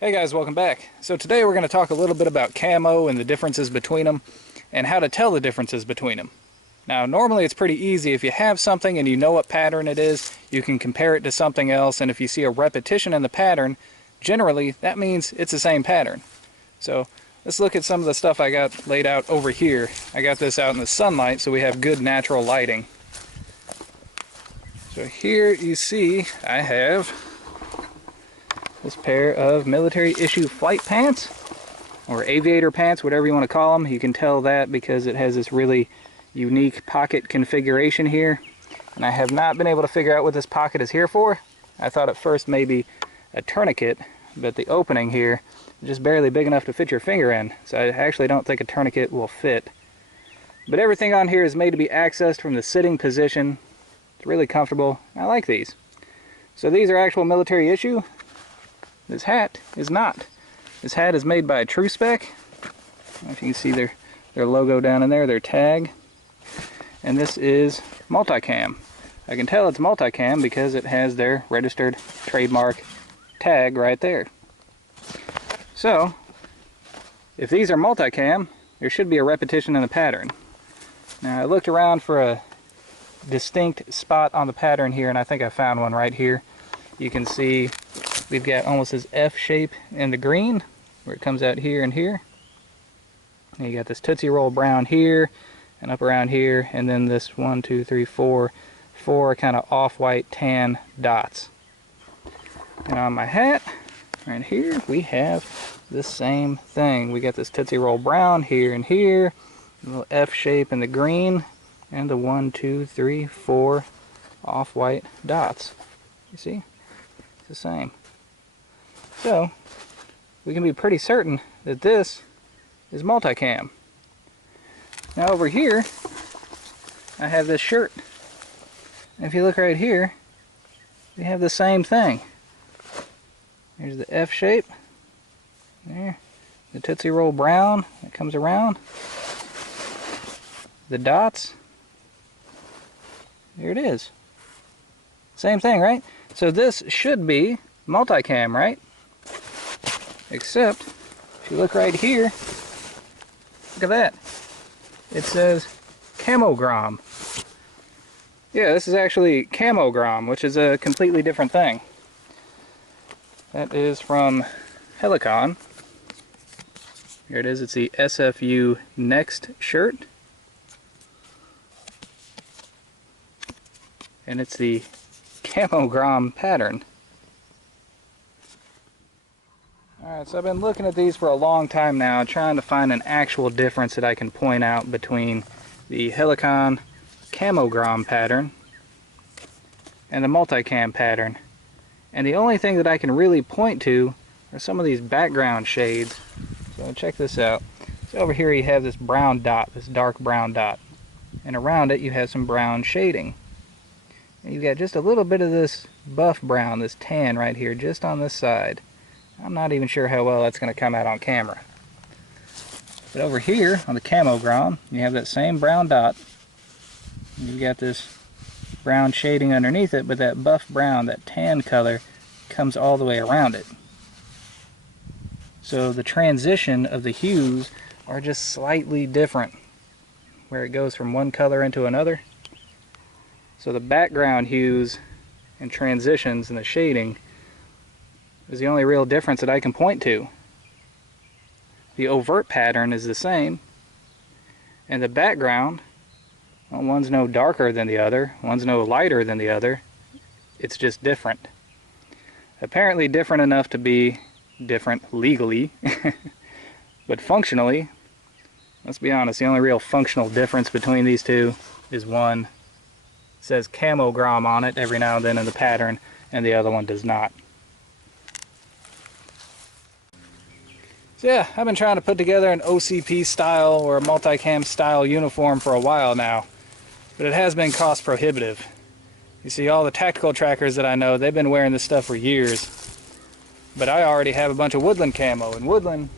Hey guys, welcome back. So today we're going to talk a little bit about camo and the differences between them and how to tell the differences between them. Now normally it's pretty easy. If you have something and you know what pattern it is, you can compare it to something else, and if you see a repetition in the pattern, generally that means it's the same pattern. So let's look at some of the stuff I got laid out over here. I got this out in the sunlight so we have good natural lighting. So here you see I have this pair of military issue flight pants, or aviator pants, whatever you want to call them. You can tell that because it has this really unique pocket configuration here. And I have not been able to figure out what this pocket is here for. I thought at first maybe a tourniquet, but the opening here is just barely big enough to fit your finger in. So I actually don't think a tourniquet will fit. But everything on here is made to be accessed from the sitting position. It's really comfortable. I like these. So these are actual military issue. This hat is not. This hat is made by True Spec. I don't know if you can see their logo down in there, their tag. And this is MultiCam. I can tell it's MultiCam because it has their registered trademark tag right there. So, if these are MultiCam, there should be a repetition in the pattern. Now I looked around for a distinct spot on the pattern here, and I think I found one right here. You can see we've got almost this F shape in the green, where it comes out here and here. And you got this Tootsie Roll brown here, and up around here, and then this 1, 2, 3, 4 kind of off-white tan dots. And on my hat, right here, we have the same thing. We got this Tootsie Roll brown here and here, a little F shape in the green, and the 1, 2, 3, 4 off-white dots. You see? It's the same. So, we can be pretty certain that this is MultiCam. Now over here, I have this shirt. And if you look right here, we have the same thing. Here's the F shape. There. The Tootsie Roll brown that comes around. The dots. There it is. Same thing, right? So this should be MultiCam, right? Except, if you look right here, look at that. It says Camogrom. Yeah, this is actually Camogrom, which is a completely different thing. That is from Helikon. Here it is, it's the SFU Next shirt. And it's the Camogrom pattern. Alright, so I've been looking at these for a long time now, trying to find an actual difference that I can point out between the Helikon Camogrom pattern and the MultiCam pattern. And the only thing that I can really point to are some of these background shades. So check this out. So over here you have this brown dot, this dark brown dot. And around it you have some brown shading. And you've got just a little bit of this buff brown, this tan right here, just on this side. I'm not even sure how well that's going to come out on camera. But over here on the Camogrom, you have that same brown dot. You've got this brown shading underneath it, but that buff brown, that tan color, comes all the way around it. So the transition of the hues are just slightly different, where it goes from one color into another. So the background hues and transitions and the shading is the only real difference that I can point to. The overt pattern is the same, and the background, well, one's no darker than the other, one's no lighter than the other. It's just different. Apparently different enough to be different legally, but functionally, let's be honest, the only real functional difference between these two is one says Camogrom on it every now and then in the pattern, and the other one does not. So yeah, I've been trying to put together an OCP style or a MultiCam style uniform for a while now, but it has been cost prohibitive. You see, all the tactical trackers that I know, they've been wearing this stuff for years, but I already have a bunch of woodland camo, and woodland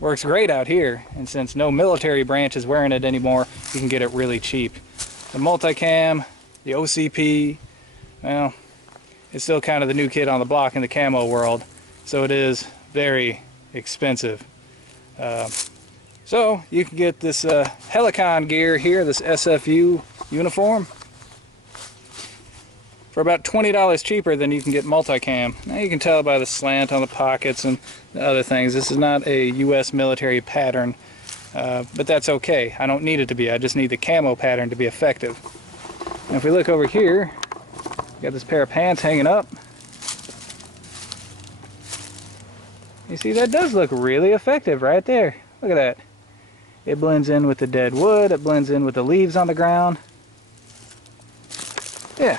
works great out here, and since no military branch is wearing it anymore, you can get it really cheap. The MultiCam, the OCP, well, it's still kind of the new kid on the block in the camo world, so it is very expensive. So you can get this Helikon gear here, this SFU uniform, for about $20 cheaper than you can get MultiCam. Now you can tell by the slant on the pockets and the other things, this is not a US military pattern, but that's okay. I don't need it to be. I just need the camo pattern to be effective. And if we look over here, we got this pair of pants hanging up. You see, that does look really effective right there. Look at that. It blends in with the dead wood, it blends in with the leaves on the ground. Yeah,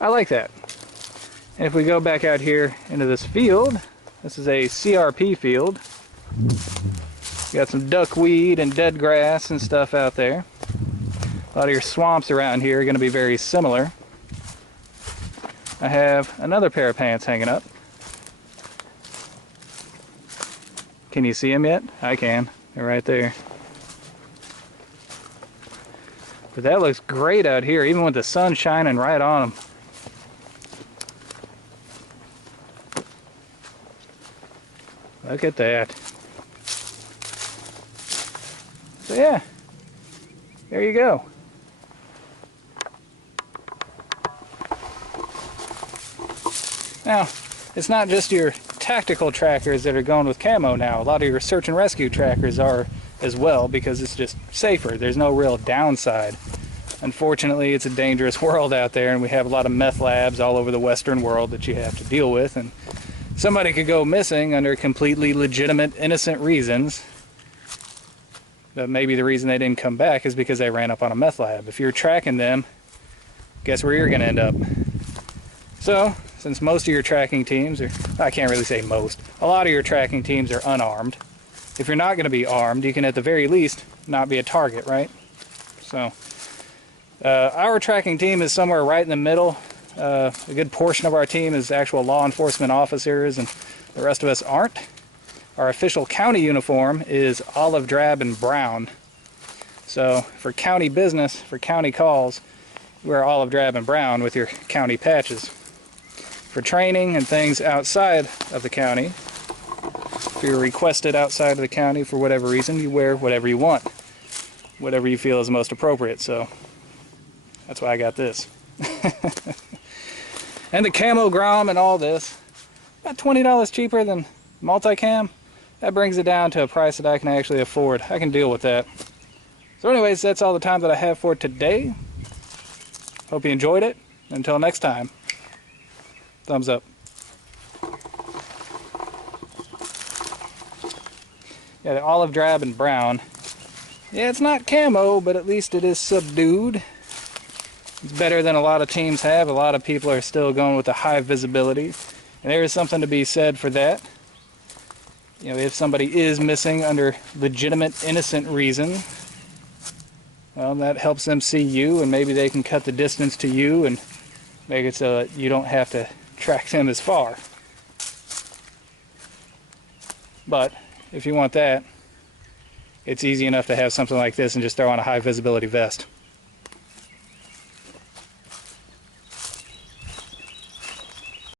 I like that. And if we go back out here into this field, this is a CRP field. You got some duckweed and dead grass and stuff out there. A lot of your swamps around here are going to be very similar. I have another pair of pants hanging up. Can you see them yet? I can. They're right there. But that looks great out here, even with the sun shining right on them. Look at that. So yeah, there you go. Now, it's not just your tactical trackers that are going with camo now. A lot of your search and rescue trackers are as well, because it's just safer. There's no real downside. Unfortunately, it's a dangerous world out there, and we have a lot of meth labs all over the Western world that you have to deal with, and somebody could go missing under completely legitimate, innocent reasons. But maybe the reason they didn't come back is because they ran up on a meth lab. If you're tracking them, guess where you're going to end up? So, since most of your tracking teams are, I can't really say most, a lot of your tracking teams are unarmed. If you're not going to be armed, you can at the very least not be a target, right? So, our tracking team is somewhere right in the middle. A good portion of our team is actual law enforcement officers, and the rest of us aren't. Our official county uniform is olive drab and brown. So, for county business, for county calls, you wear olive drab and brown with your county patches. For training and things outside of the county, if you're requested outside of the county for whatever reason, you wear whatever you want, whatever you feel is most appropriate. So that's why I got this. And the Camogrom and all this, about $20 cheaper than MultiCam. That brings it down to a price that I can actually afford. I can deal with that. So anyways, that's all the time that I have for today. Hope you enjoyed it. Until next time, thumbs up. Yeah, the olive drab and brown. Yeah, it's not camo, but at least it is subdued. It's better than a lot of teams have. A lot of people are still going with the high visibility. And there is something to be said for that. You know, if somebody is missing under legitimate, innocent reason, well, that helps them see you, and maybe they can cut the distance to you and make it so that you don't have to track them as far. But if you want that, it's easy enough to have something like this and just throw on a high visibility vest.